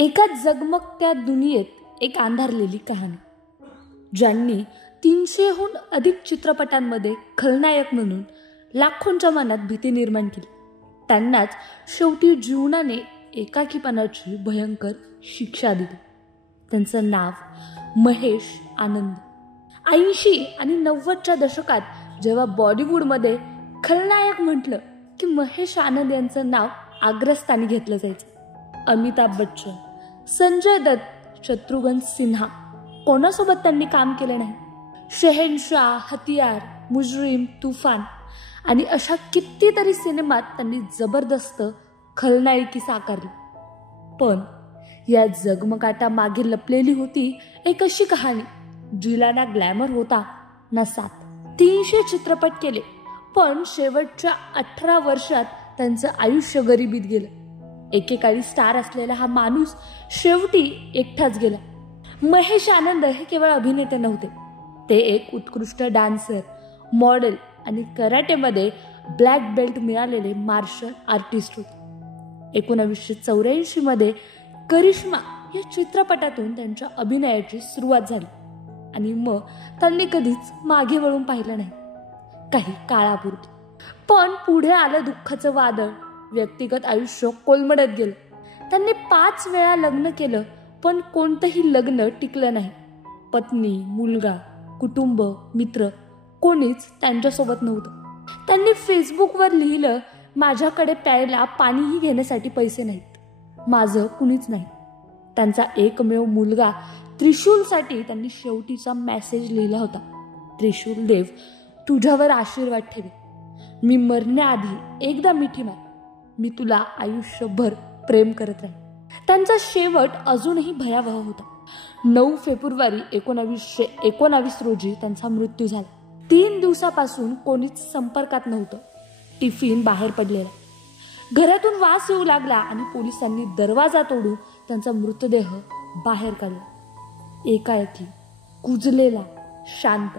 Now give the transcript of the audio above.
एका जगमगत्या दुनियेत एक अंधारलेली कहाणी, ज्यांनी 300हून अधिक चित्रपटांमध्ये खलनायक म्हणून लाखोंच्या मनात भीती निर्माण केली, त्यांनाच शेवटी जीवनाने एकाकीपणाची भयंकर शिक्षा दिली. त्यांचं नाव महेश आनंद. 80 आणि 90च्या दशकात जेव्हा बॉलिवूडमध्ये खलनायक म्हटलं की महेश आनंद यांचं नाव अग्रस्थानी घेतलं जायचं. अमिताभ बच्चन, संजय दत्त, शत्रुघ्न सिन्हा कोणासोबत त्यांनी काम केलं नाही. शहेनशाह, हथियार, मुजरिम, तुफान आणि अशा कितीतरी सिनेमात त्यांनी जबरदस्त खलनायकी साकारली. पण या जगमगाटा मागे लपलेली होती एक अशी कहाणी, जिला ना ग्लॅमर होता ना साथ. 300 चित्रपट केले, पण शेवटच्या 18 वर्षात त्यांचं आयुष्य गरिबीत गेलं. एकेकाळी स्टार असलेला हा माणूस शेवटी एकटाच गेला. महेश आनंद हे केवळ अभिनेते नव्हते, ते एक उत्कृष्ट डान्सर, मॉडेल आणि कराटेमध्ये ब्लॅक बेल्ट मिळालेले मार्शल आर्टिस्ट होते. 1984 मध्ये करिश्मा या चित्रपटातून त्यांच्या अभिनयाची सुरुवात झाली आणि मग त्यांनी कधीच मागे वळून पाहिलं नाही, काही काळापुरती. पण पुढे आलं दुःखाचं वादळ. व्यक्तिगत आयुष्य कोलमडत गेलं. त्यांनी 5 वेळा लग्न केलं, पण कोणतंही लग्न टिकलं नाही. पत्नी, मुलगा, कुटुंब, मित्र कोणीच त्यांच्यासोबत नव्हतं. त्यांनी फेसबुकवर लिहिलं, माझ्याकडे प्यायला पाणीही घेण्यासाठी पैसे नाहीत, माझं कुणीच नाही. त्यांचा एकमेव मुलगा त्रिशूलसाठी त्यांनी शेवटीचा मेसेज लिहिला होता, त्रिशूल देव तुझ्यावर आशीर्वाद ठेवे, मी मरण्याआधी एकदा मिठी मार, मी तुला आयुष्यभर प्रेम करत राहीन. त्यांचा शेवट अजूनही भयावह होता. 9 फेब्रुवारी 1919 रोजी त्यांचा मृत्यू झाला. 3 दिवसापासून कोणीच संपर्कात नव्हतं. टिफिन बाहेर पडलेला, घरातून वास येऊ लागला आणि पोलिसांनी दरवाजा तोडून त्यांचा मृतदेह बाहेर काढला. एकाएकी कुजलेला, शांत.